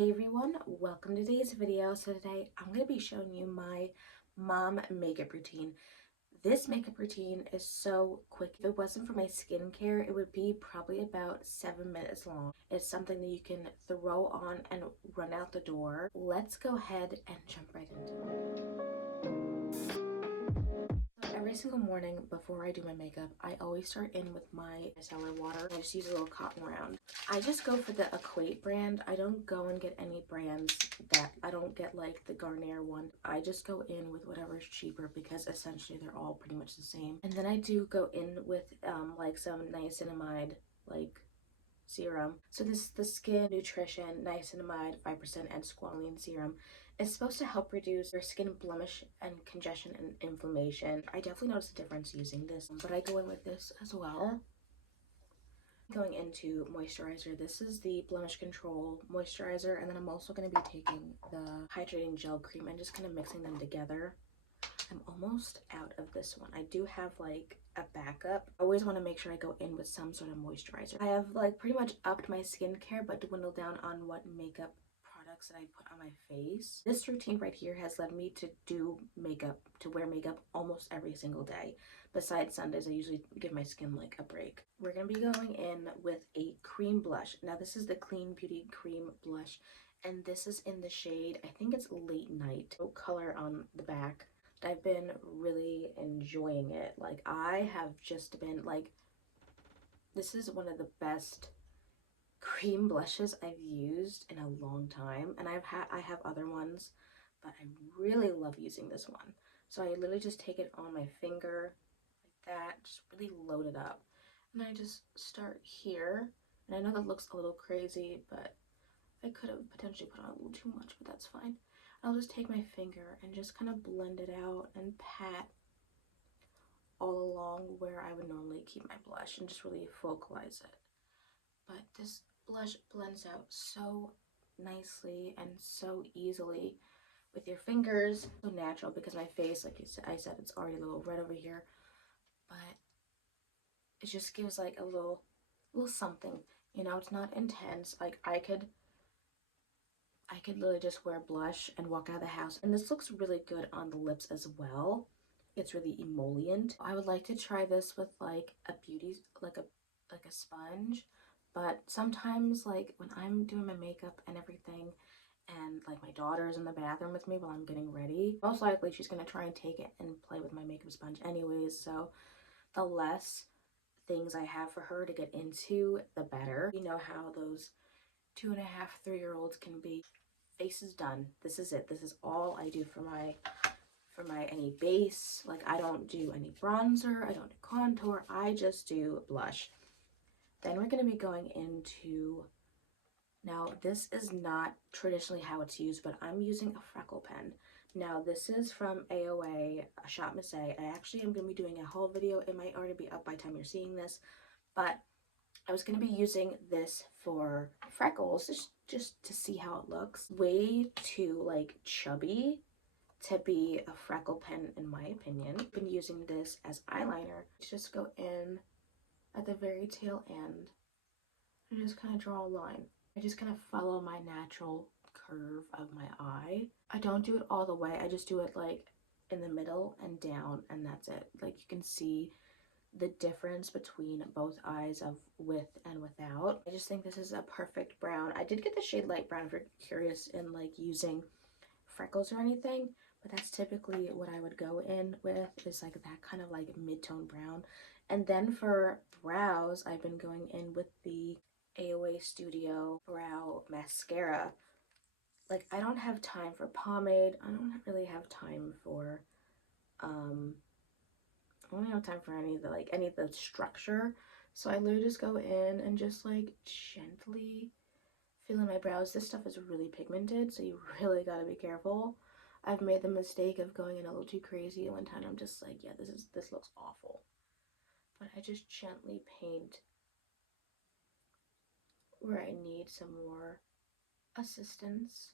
Hey everyone, welcome to today's video. So today I'm going to be showing you my mom makeup routine. This makeup routine is so quick. If it wasn't for my skincare, it would be probably about 7 minutes long. It's something that you can throw on and run out the door. Let's go ahead and jump right into it. Every single morning before I do my makeup, I always start in with my micellar water. I just use a little cotton round. I just go for the Equate brand. I don't go and get any brands that I don't get like the Garnier one. I just go in with whatever's cheaper because essentially they're all pretty much the same. And then I do go in with like some niacinamide like serum. So this is the Skin Nutrition Niacinamide 5% and Squalene Serum. It's supposed to help reduce your skin blemish and congestion and inflammation. I definitely noticed a difference using this, but I go in with this as well. Going into moisturizer, this is the Blemish Control moisturizer, and then I'm also going to be taking the hydrating gel cream and just kind of mixing them together. I'm almost out of this one. I do have like a backup. I always want to make sure I go in with some sort of moisturizer. I have like pretty much upped my skincare but dwindled down on what makeup products that I put on my face. This routine right here has led me to do makeup, to wear makeup almost every single day. Besides Sundays, I usually give my skin like a break. We're going to be going in with a cream blush. Now this is the Clean Beauty Cream Blush, and this is in the shade, I think it's Late Night. No color on the back. I've been really enjoying it. Like, I have just been like, this is one of the best cream blushes I've used in a long time. And I have other ones, but I really love using this one. So I literally just take it on my finger like that, just really load it up. And I just start here. And I know that looks a little crazy, but I could have potentially put on a little too much, but that's fine. I'll just take my finger and just kind of blend it out and pat all along where I would normally keep my blush and just really focalize it. But this blush blends out so nicely and so easily with your fingers. So natural because my face, like I said, it's already a little red over here, but it just gives like a little something, you know. It's not intense. Like I could literally just wear blush and walk out of the house. And this looks really good on the lips as well. It's really emollient. I would like to try this with like a like a sponge. But sometimes like when I'm doing my makeup and everything and like my daughter's in the bathroom with me while I'm getting ready, most likely she's going to try and take it and play with my makeup sponge anyways. So the less things I have for her to get into, the better. You know how those 2.5, 3-year-olds can be. Face is done. This is it. This is all I do for my any base. Like I don't do any bronzer, I don't do contour, I just do blush. Then we're going to be going into, now this is not traditionally how it's used, but I'm using a freckle pen. Now this is from AOA, a Shop Miss A. I actually am going to be doing a haul video. It might already be up by the time you're seeing this, but I was going to be using this for freckles just to see how it looks. Way too like chubby to be a freckle pen in my opinion. I've been using this as eyeliner. Just go in at the very tail end and just kind of draw a line. I just kind of follow my natural curve of my eye. I don't do it all the way. I just do it like in the middle and down, and that's it. Like you can see the difference between both eyes of with and without. I just think this is a perfect brown. I did get the shade light brown if you're curious in like using freckles or anything, but that's typically what I would go in with, is like that kind of like mid-tone brown. And then for brows, I've been going in with the AOA Studio Brow Mascara. Like I don't have time for pomade. I don't really have time for I don't have time for any of the structure. So I literally just go in and just like gently fill in my brows. This stuff is really pigmented, so you really gotta be careful. I've made the mistake of going in a little too crazy. One time I'm just like, yeah, this looks awful. But I just gently paint where I need some more assistance.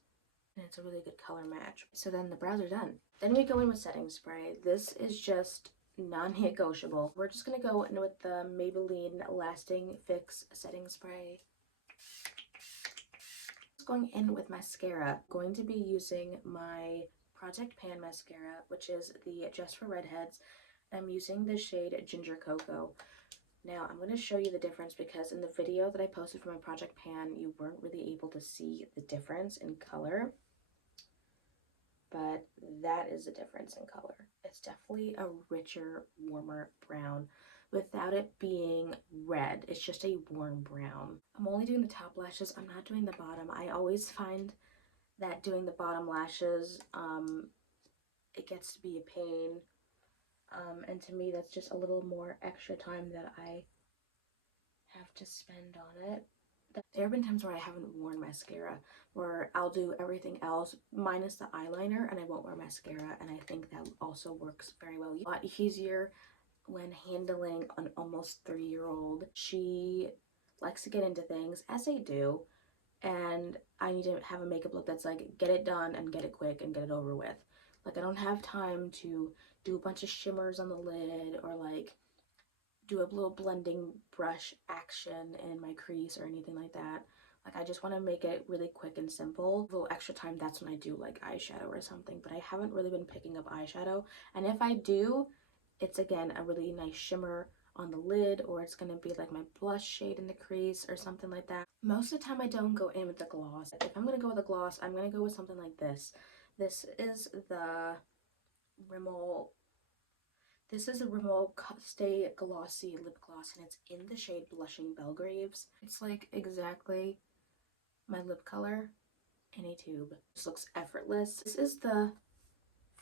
And it's a really good color match. So then the brows are done. Then we go in with setting spray. This is just non-negotiable. We're just gonna go in with the Maybelline Lasting Fix setting spray. just going in with mascara. I'm going to be using my Project Pan mascara, which is the Just for Redheads. I'm using the shade Ginger Cocoa. Now, I'm going to show you the difference because in the video that I posted for my Project Pan, you weren't really able to see the difference in color. But that is the difference in color. It's definitely a richer, warmer brown without it being red. It's just a warm brown. I'm only doing the top lashes. I'm not doing the bottom. I always find that doing the bottom lashes, it gets to be a pain. And to me, that's just a little more extra time that I have to spend on it. There have been times where I haven't worn mascara, where I'll do everything else minus the eyeliner and I won't wear mascara, and I think that also works very well. A lot easier when handling an almost 3-year-old. She likes to get into things, as I do, and I need to have a makeup look that's like, get it done and get it quick and get it over with. Like, I don't have time to do a bunch of shimmers on the lid or like do a little blending brush action in my crease or anything like that. Like, I just want to make it really quick and simple. A little extra time, that's when I do like eyeshadow or something, but I haven't really been picking up eyeshadow. And if I do, it's again a really nice shimmer on the lid, or it's going to be like my blush shade in the crease or something like that. Most of the time I don't go in with the gloss. If I'm going to go with a gloss, I'm going to go with something like this. This is the Rimmel Stay Glossy Lip Gloss, and it's in the shade Blushing Belgraves. It's like exactly my lip color in a tube. This looks effortless. This is the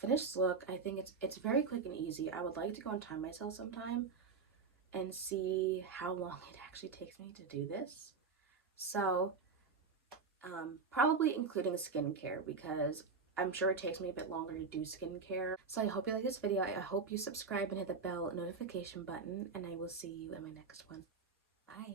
finished look. I think it's very quick and easy. I would like to go and time myself sometime and see how long it actually takes me to do this. So, probably including skincare, because I'm sure it takes me a bit longer to do skincare. So I hope you like this video. I hope you subscribe and hit the bell notification button, and I will see you in my next one. Bye.